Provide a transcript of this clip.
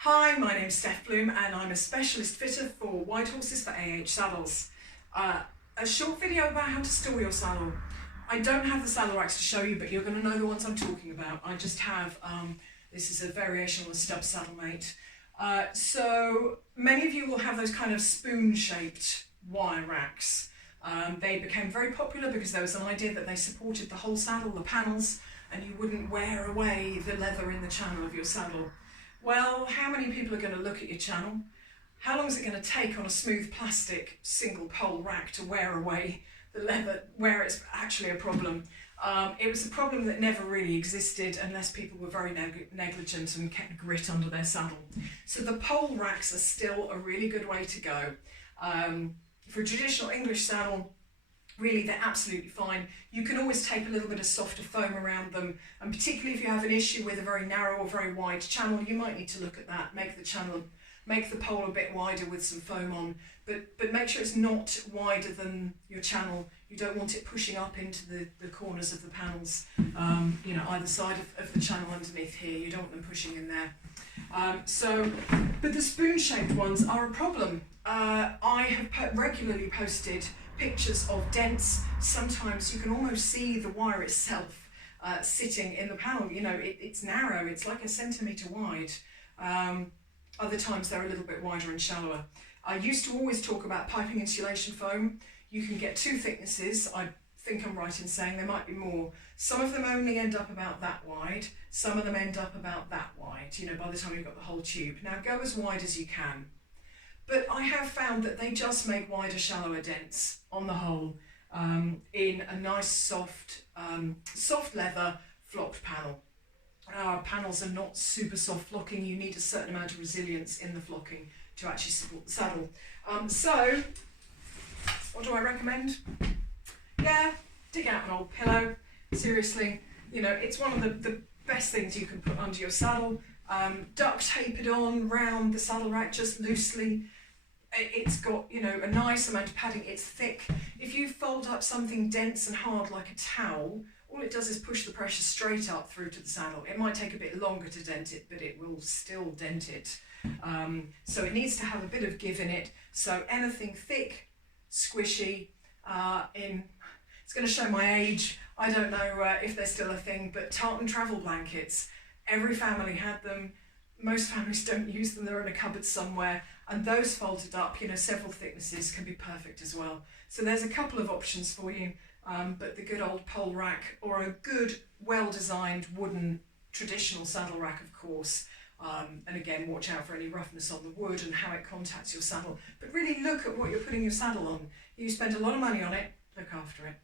Hi, my name's Steph Bloom and I'm a specialist fitter for wide horses for saddles. A short video about how to store your saddle. I don't have the saddle racks to show you, but you're going to know the ones I'm talking about. I just have, this is a variation on a stub saddle mate. So many of you will have those kind of spoon-shaped wire racks. They became very popular because there was an idea that they supported the whole saddle, the panels, and you wouldn't wear away the leather in the channel of your saddle. Well, how many people are going to look at your channel? How long is it going to take on a smooth plastic single pole rack to wear away the leather where it's actually a problem? It was a problem that never really existed unless people were very negligent and kept grit under their saddle. So the pole racks are still a really good way to go. For a traditional English saddle, really they're absolutely fine. You can always tape a little bit of softer foam around them, and particularly if you have an issue with a very narrow or very wide channel, you might need to look at that. Make the pole a bit wider with some foam on, but make sure it's not wider than your channel. You don't want it pushing up into the corners of the panels, either side of the channel underneath here. You don't want them pushing in there. But the spoon-shaped ones are a problem. I have regularly posted pictures of dents. Sometimes you can almost see the wire itself sitting in the panel. You know, it's narrow, it's like 1 centimetre wide. Other times they're a little bit wider and shallower. I used to always talk about piping insulation foam. You can get 2 thicknesses. I think I'm right in saying there might be more. Some of them only end up about that wide. Some of them end up about that wide, by the time you've got the whole tube. Now go as wide as you can. But I have found that they just make wider, shallower dents on the whole in a nice soft leather flocked panel. Panels are not super soft flocking. You need a certain amount of resilience in the flocking to actually support the saddle. So what do I recommend? Yeah, dig out an old pillow. Seriously, it's one of the best things you can put under your saddle. Duct tape it on round the saddle rack just loosely. It's got, a nice amount of padding. It's thick. If you fold up something dense and hard like a towel, all it does is push the pressure straight up through to the saddle. It might take a bit longer to dent it, but it will still dent it. So it needs to have a bit of give in it. So anything thick, squishy, it's going to show my age. I don't know if they're still a thing, but tartan travel blankets. Every family had them. Most families don't use them. They're in a cupboard somewhere. And those folded up, several thicknesses can be perfect as well. So there's a couple of options for you. But the good old pole rack, or a good, well-designed wooden traditional saddle rack, of course. And again, watch out for any roughness on the wood and how it contacts your saddle. But really look at what you're putting your saddle on. You spend a lot of money on it, look after it.